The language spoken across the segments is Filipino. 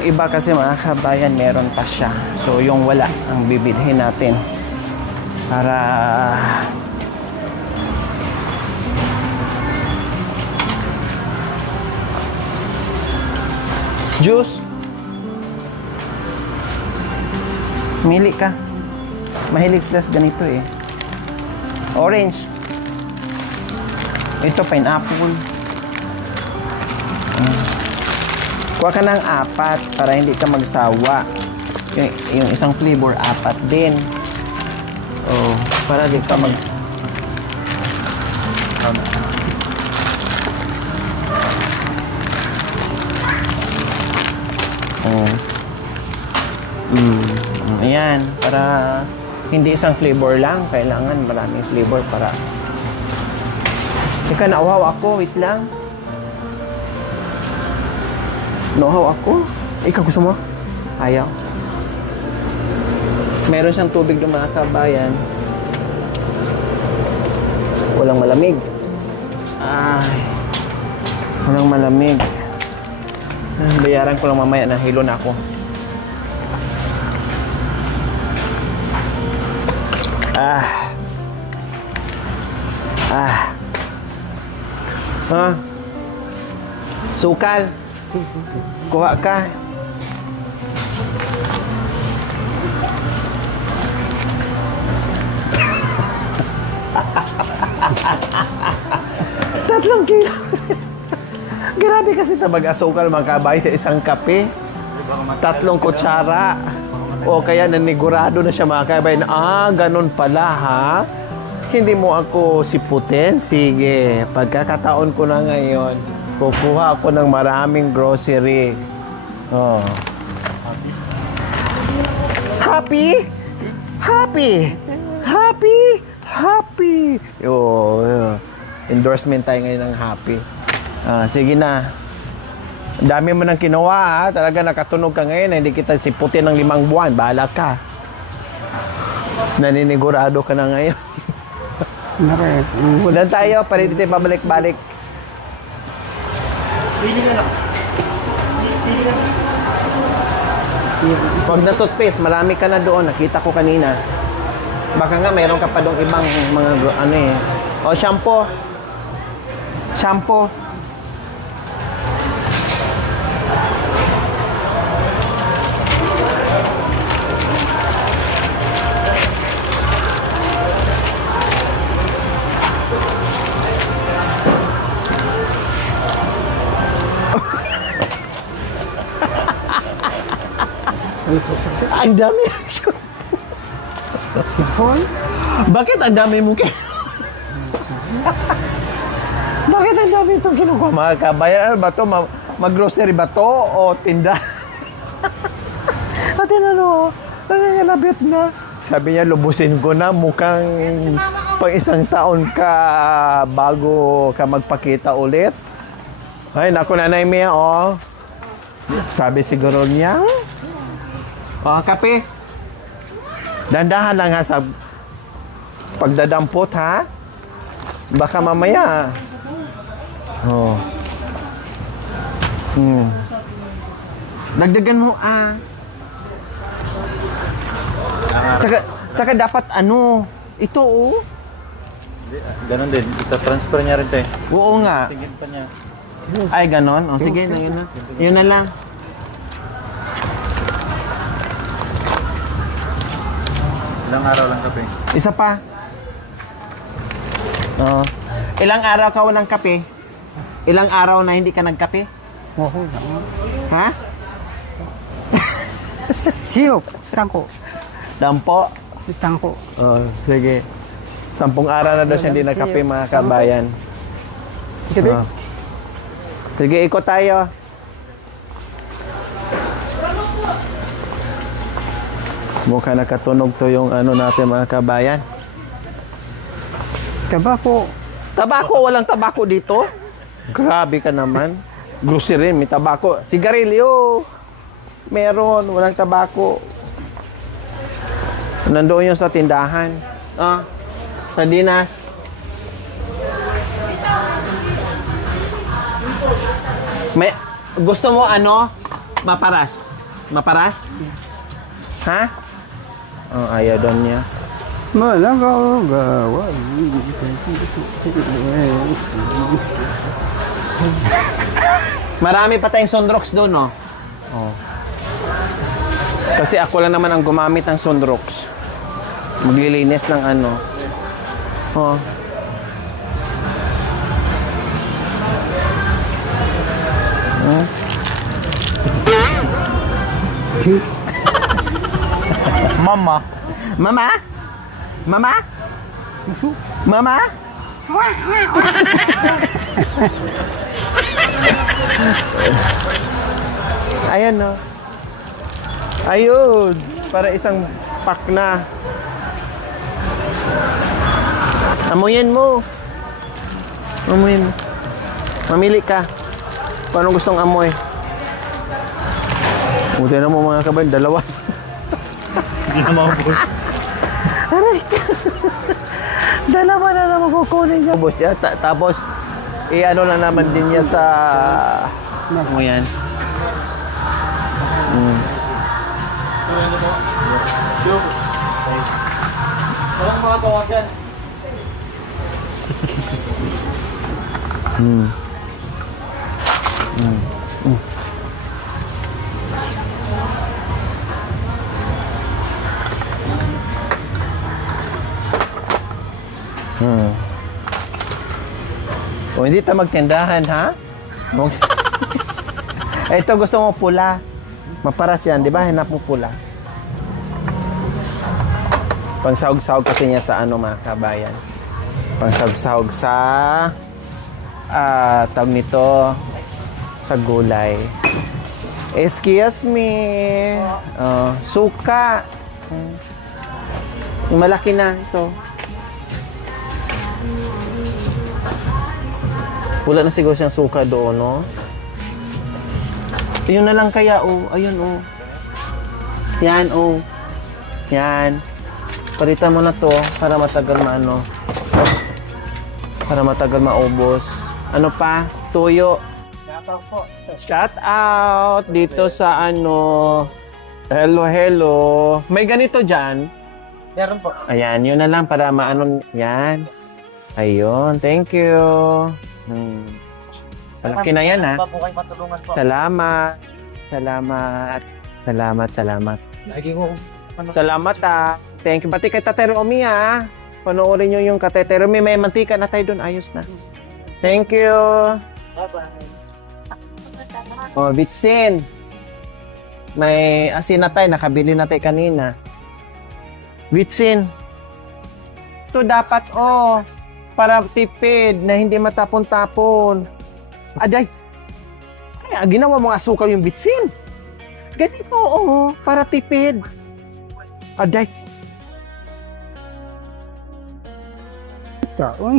Ang iba kasi mga kabayan, meron pa siya. So yung wala, ang bibilhin natin. Para juice. Mili ka. Mahilig sila sa ganito eh. Orange. Ito, pineapple. Kuha ka ng 4 para hindi ka magsawa. Yung isang flavor, 4 din. Oh, para di ka mag... Ayan, para hindi isang flavor lang, kailangan maraming flavor para... Teka, nauhaw ako, wait lang. Nauhaw ako? Ikaw gusto mo? Ayaw. Meron siyang tubig ng mga kabayan. Walang malamig. Ay, walang malamig. Bayaran ko lang mamaya, nahilo na ako. Sukal. Kuha ka. Tatlong kilo. Grabe kasi tabag asukal mga kabay sa isang kape. 3 kutsara. O kaya nanigurado na siya mga kabay. Ganun pala ha. Hindi mo ako siputin? Sige. Pagkakataon ko na ngayon, kukuha ako ng maraming grocery. Oh. Happy? Happy? Happy? Happy? Oh, endorsement tayo ngayon ng happy. Sige na. Ang dami mo nang kinuha, ha? Talaga nakatunog ka ngayon. Hindi kita siputin ng 5 buwan. Bahala ka. Naninigurado ka na ngayon. Ulan tayo, para dito pabalik-balik. Huwag na toothpaste, marami ka na doon. Nakita ko kanina. Baka nga mayroon ka pa doon ibang mga ano eh. O, shampoo. Shampoo. Ang dami. Bakit ang dami mo Bakit ang dami itong kinukuha mga kabayan? Ano ba ito? Mag-grocery ba ito? O tinda? At tinano, nangangalabit na. Sabi niya, lubusin ko na. Mukhang pang 1 taon ka bago ka magpakita ulit. Ay, naku, Nanay Mia, oh. Sabi siguro niya, kape. Dandahan lang ha sa pagdadampot ha. Baka mamaya. Dagdagan mo Tsaka dapat ito Ganon din. Ita-transfer niya rin tayo. Oo nga. Tingin pa niya. Ay, ganon? O sige, yun na. Yun na lang. Ilang araw lang kape? Isa pa. Ilang araw ka walang kape? Ilang araw na hindi ka nagkape? Oo. Ha? Sino? Sangko. Dampo? Si Sangko. Sige. 10 araw na daw siya hindi nagkape mga kabayan. Ikaw Sige, ikot tayo. Mukha nakatunog to yung natin mga kabayan. Tabako. Tabako? Walang tabako dito? Grabe ka naman. Grocery, may tabako. Sigarilyo. Meron, walang tabako. Nandoon yung sa tindahan. Sardinas. May, gusto mo Maparas. Maparas? Ha? Oh, ayaw doon niya. Malagawa. Marami pa tayong Sunrox doon, no? Oh. Kasi ako lang naman ang gumamit ng Sunrox. Maglilinis ng ano. Oh. Hmm? Mama. Mama? Mama? Mama? Ayan, no? Ayun. Para isang pack na. Amuyin mo. Amuyin mo. Mamili ka. Kung anong gustong amoy. Buti na mo mga kabayan, dalawa. Hindi na maubos. Dalawa na naman kukunin niya. Tapos, tapos i-ano na naman din niya sa... Ano yan? Walang mga tawagan. O, hindi tayo magtindahan, ha? Ito, gusto mo pula. Maparas yan, di ba? Hanap mo pula. Pangsahog-sahog kasi niya sa ano, mga kabayan. Pangsahog-sahog sa... tawag nito, sa gulay. Excuse me. Suka. Malaki na ito. Wala na siguro siyang suka doon, no? Yun na lang kaya, oh. Ayun, oh. Yan, oh. Yan. Palitan mo na to para matagal maano. Para matagal maubos. Ano pa? Tuyo. Shout out dito sa ano. Hello, hello. May ganito dyan. Meron po. Ayan, yun na lang para maano. Yan. Ayun, thank you. Malaki na yan, ha? Po kayo matulungan po. Salamat. Salamat. Salamat, salamat. Lagi ko. Salamat, ah. Thank you. Pati kay Tatay Romy, ah. Panoorin nyo yung kay Tatay Romy. May mantika na tayo doon. Ayos na. Thank you. Bye-bye. Oh, Bitsin. May asin na tayo. Nakabili na tayo kanina. Bitsin. Ito dapat, oh. Para tipid na hindi matapon-tapon. Aday. Ay, ginawa mong asukal yung bitsin. Ganito, oh. Para tipid. Aday.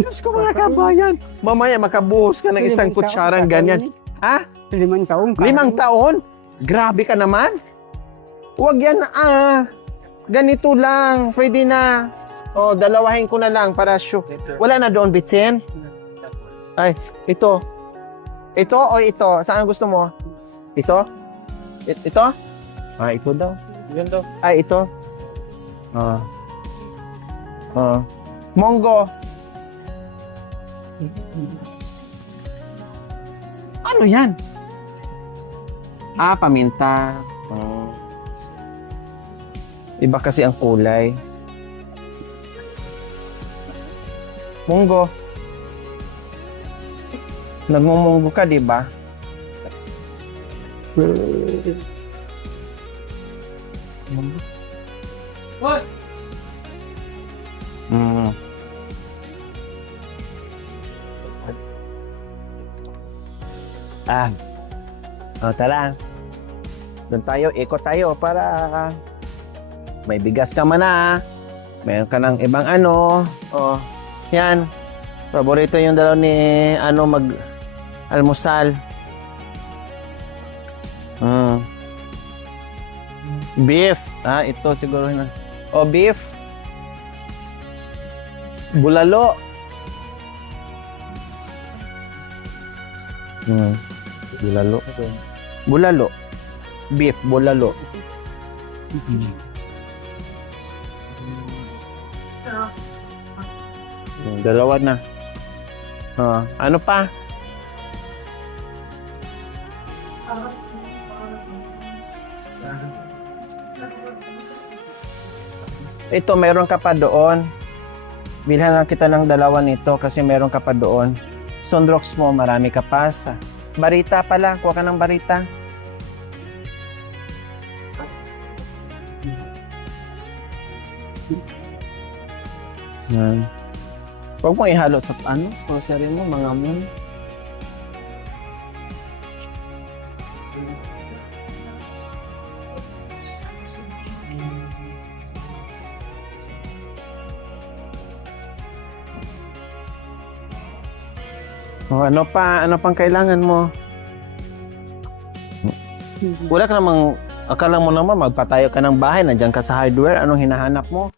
Diyos ko mga kabayan. Mamaya makabuhos ka ng isang kutsarang ganyan. Ha? 5 taon ka. 5 taon? Grabe ka naman. Huwag yan, ganito lang. Pwede na. O, dalawahin ko na lang para sure. Wala na doon, Bitsin? Ay, ito. Ito o ito? Saan gusto mo? Ito? Ito? Ito daw. Ganda. Ay, ito. Monggo. Ano yan? Paminta. Iba kasi ang kulay. Munggo. Nagmumunggo ka, di ba? What? Tara. Doon tayo, ikot tayo para may bigas ka man na. Mayroon ka ng ibang ano. Oh, yan. Paborito yung dalaw ni mag-almusal. Beef. Ito siguro na. Oh, beef. Bulalo. Bulalo. Bulalo. Beef, bulalo. Dalawa na. Ano pa? Ito, meron ka pa doon. Bilhan lang kita ng dalawa nito kasi meron ka pa doon. Sunrox mo, marami ka pa. Barita pala, kuha ka ng barita. Yan. Huwag mo ihalo sa grocery mo, mga mon. Ano pa? Ano pang kailangan mo? Wala ka namang, akala mo naman magpatayo ka ng bahay, nandiyan ka sa hardware, anong hinahanap mo?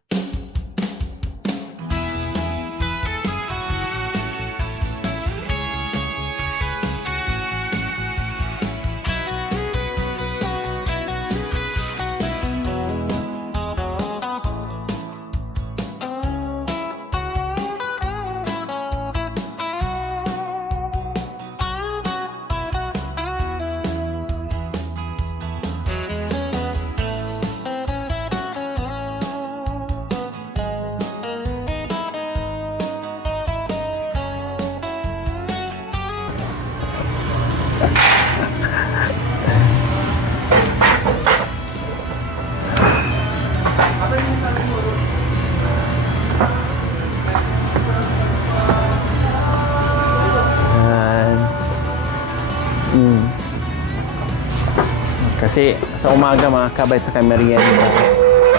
Kasi sa umaga mga kabay sa merienda,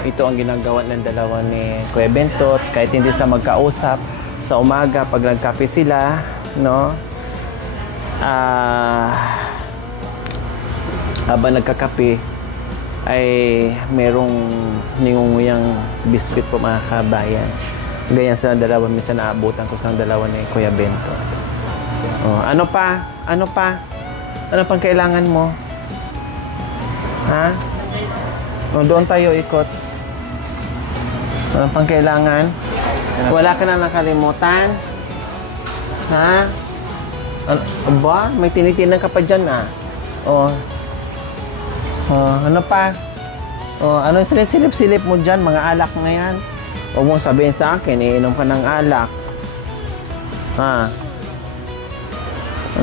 ito ang ginagawa ng dalawa ni Kuya Bentot. Kahit hindi sila magkausap, sa umaga pag nagkape sila, no? Habang nagkakape ay merong ningunguyang biskuit po mga kabayan. Ganyan sa dalawa, minsan naabutan ko sa dalawa ni Kuya Bentot. Ano pa? Ano pa? Ano pang kailangan mo? Ha? Doon tayo ikot. Ano pang kailangan? Wala ka na nakalimutan? Ha? Ba? May tinitinan ka pa dyan ano pa? Ano yung silip-silip mo dyan? Mga alak na yan. Huwag mong sabihin sa akin, iinom ka ng alak. Ha?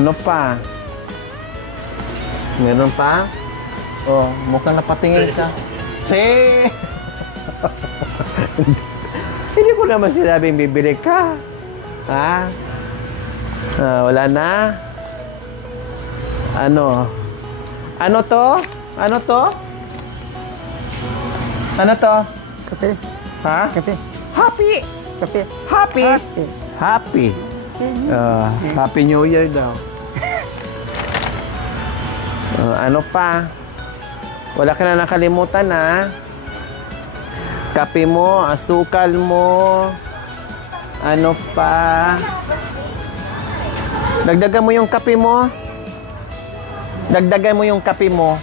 Ano pa? Meron pa? Mukhang napatingin ka. Hindi ko naman sinabing bibili ka. Ha? Wala na? Ano? Ano to? Ano to? Ano to? Kape. Ha? Kape. Happy! Kape. Happy! Happy! Happy New Year daw. Ano pa? Wala ka na nakalimutan, ha? Kape mo, asukal mo. Ano pa? Dagdagan mo yung kape mo. Dagdagan mo yung kape mo.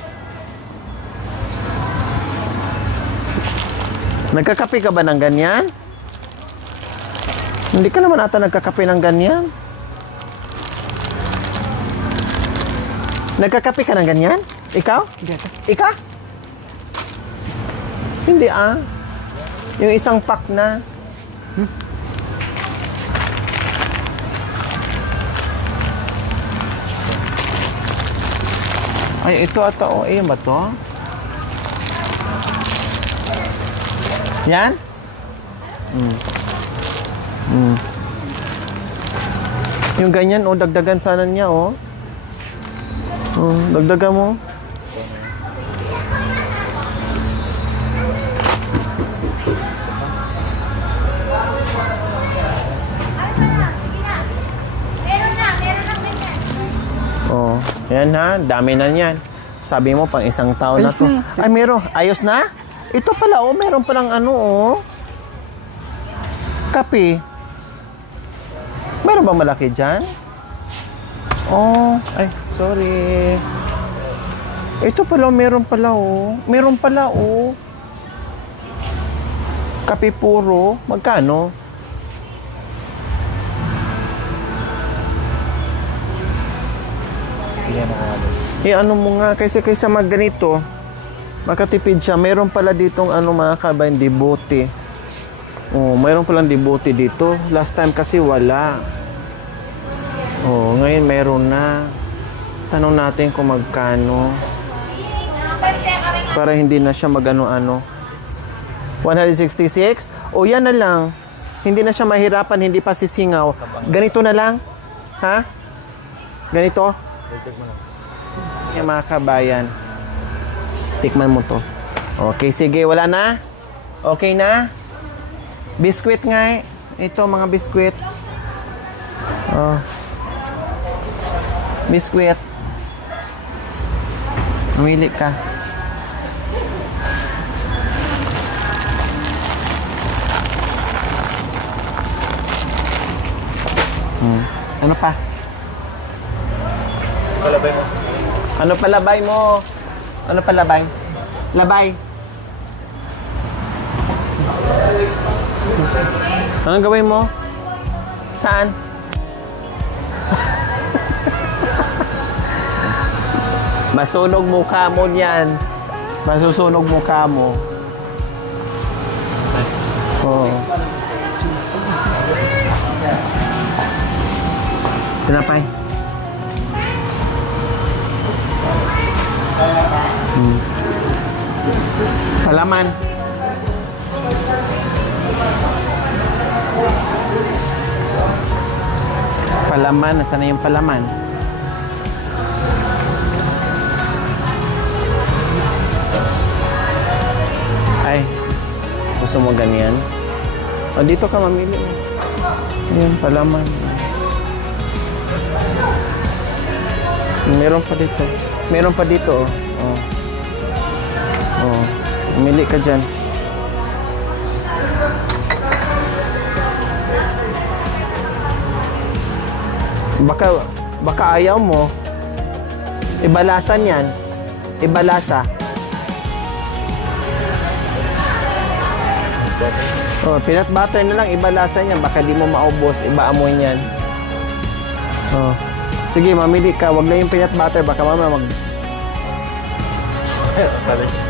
Nagkakape ka ba ng ganyan? Hindi ka naman ata nagkakape ng ganyan. Nagkakape ka ng ganyan? Ikaw? Ika? Hindi Yung isang pack na. Ay, ito ata yan ba to? Yan? Yung ganyan, dagdagan sana niya, dagdagan mo. Yan ha, dami na yan. Sabi mo, pang isang taon na Ayos to. na. Ay, meron. Ayos na? Ito pala, meron palang kape. Meron ba malaki dyan? Ay, sorry. Ito pala, meron pala oh. Meron pala oh. Kape puro. Magkano? Hindi na nakakabot. Ano mo nga, kaysa magganito, makatipid siya. Meron pala ditong mga kabayan, debote. Oh, mayroon palang debote dito. Last time kasi wala. Oh, ngayon meron na. Tanong natin kung magkano. Para hindi na siya magano-ano. 166? O yan na lang. Hindi na siya mahirapan, hindi pa sisingaw. Ganito na lang? Ha? Ganito? Check mo na. Yung mga kabayan. Tikman mo to. Okay, sige. Wala na? Okay na? Biskwit nga eh. Ito, mga biskwit. Oh. Biskwit. Mamili ka. Ano pa? Palabay mo. Ano pa labay mo? Ano pa labay? Labay. Anong gawin mo? Saan? Masunog mukha mo niyan. Masusunog mukha mo. Oo. Tinapay. Palaman. Palaman. Nasaan na yung palaman? Ay. Gusto mo ganyan? O, dito ka mamili. Ayan, palaman. Meron pa dito. Meron pa dito, oh. Oh. Umili ka dyan. Baka ayaw mo. Ibalasan yan. Ibalasa. Oh, peanut butter na lang. Ibalasan yan. Baka di mo maubos. Ibaamoy yan. Oh. Sige, mamili ka. Wag lang yung peanut butter. Baka mamaya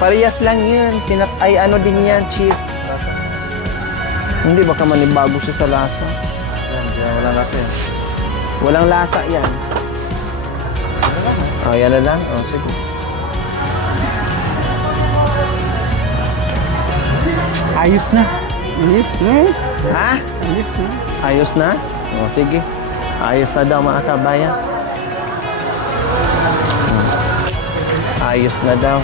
parehas lang yun. Ano din yan, cheese. Hindi, baka manibago siya sa lasa. Yan, wala lasa yan. Walang lasa yan. Oh, yan na lang. Oh, sige. Ayos na. Ayos na. Ha? Ayos na. Ayos na? Oh, sige. Ayos na daw, mga kabayan. Ayos na daw.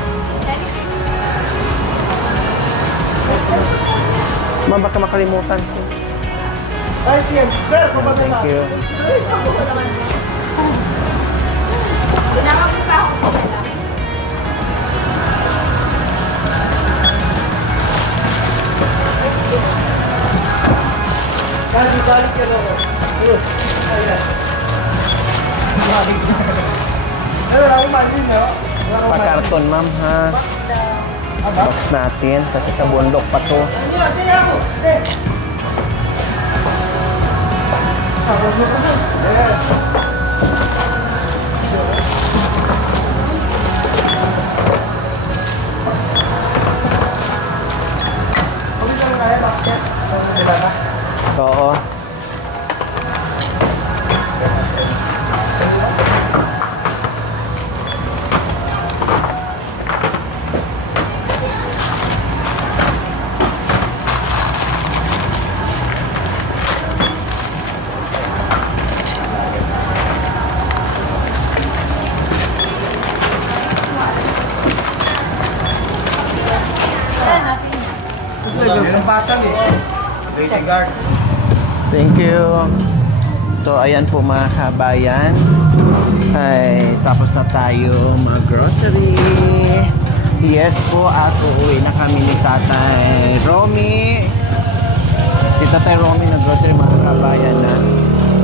Ma'am, baka makalimutan ko. Thank you. Pa-karton, ma'am, ha? Box natin kasi sa bundok pa to. Oo. Thank you. So, ayan po mga kabayan. Ay, tapos na tayo mag-grocery. Yes po, at uuwi na kami ni Tatay Romy. Si Tatay Romy nag-grocery mga kabayan na.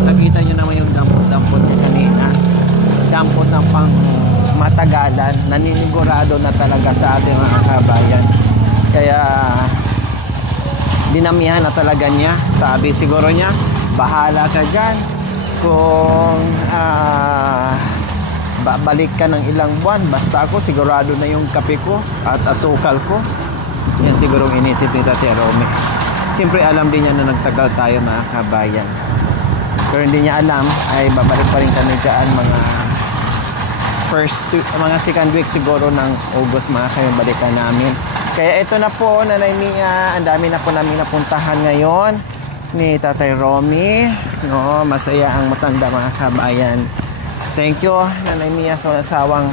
Nakita nyo naman yung dampot-dampot niya kanina. Dampot ng pang matagalan, naninigurado na talaga sa ating mga kabayan. Kaya dinamihan na talaga niya. Sabi siguro niya, bahala ka dyan kung babalik ka ng ilang buwan. Basta ako, sigurado na yung kape ko at asukal ko. Yan siguro inisip ni Tate Romy. Siyempre alam din niya na nagtagal tayo mga kabayan. Pero hindi niya alam ay babalik pa rin kami dyan mga second week siguro ng August mga kayong balikan namin. Kaya ito na po, Nanay Mia, ang dami na po namin napuntahan ngayon ni Tatay Romy. No, masaya ang matanda mga kabayan. Thank you, Nanay Mia, sa nasawang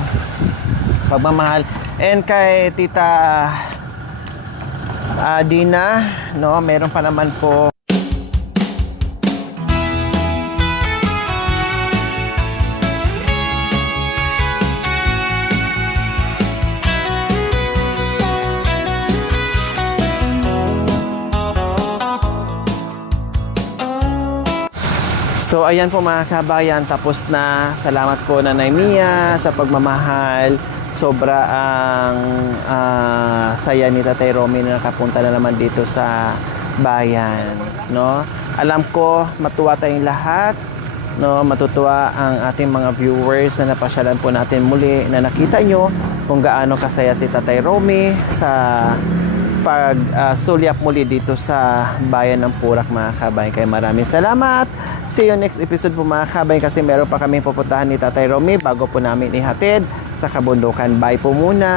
pagmamahal. And kay Tita Dina, no, meron pa naman po. So ayan po mga kabayan, tapos na. Salamat po Nanay Mia sa pagmamahal. Sobra ang saya ni Tatay Romy na nakapunta na naman dito sa bayan, no? Alam ko matuwa tayong lahat, no? Matutuwa ang ating mga viewers na napasyalan po natin muli, na nakita nyo kung gaano kasaya si Tatay Romy sa sulyap muli dito sa bayan ng Purak mga kabayan. Kaya maraming salamat. See you next episode po mga kabayan, kasi meron pa kami pupuntahan ni Tatay Romy bago po namin ihatid sa kabundukan. Bye po muna.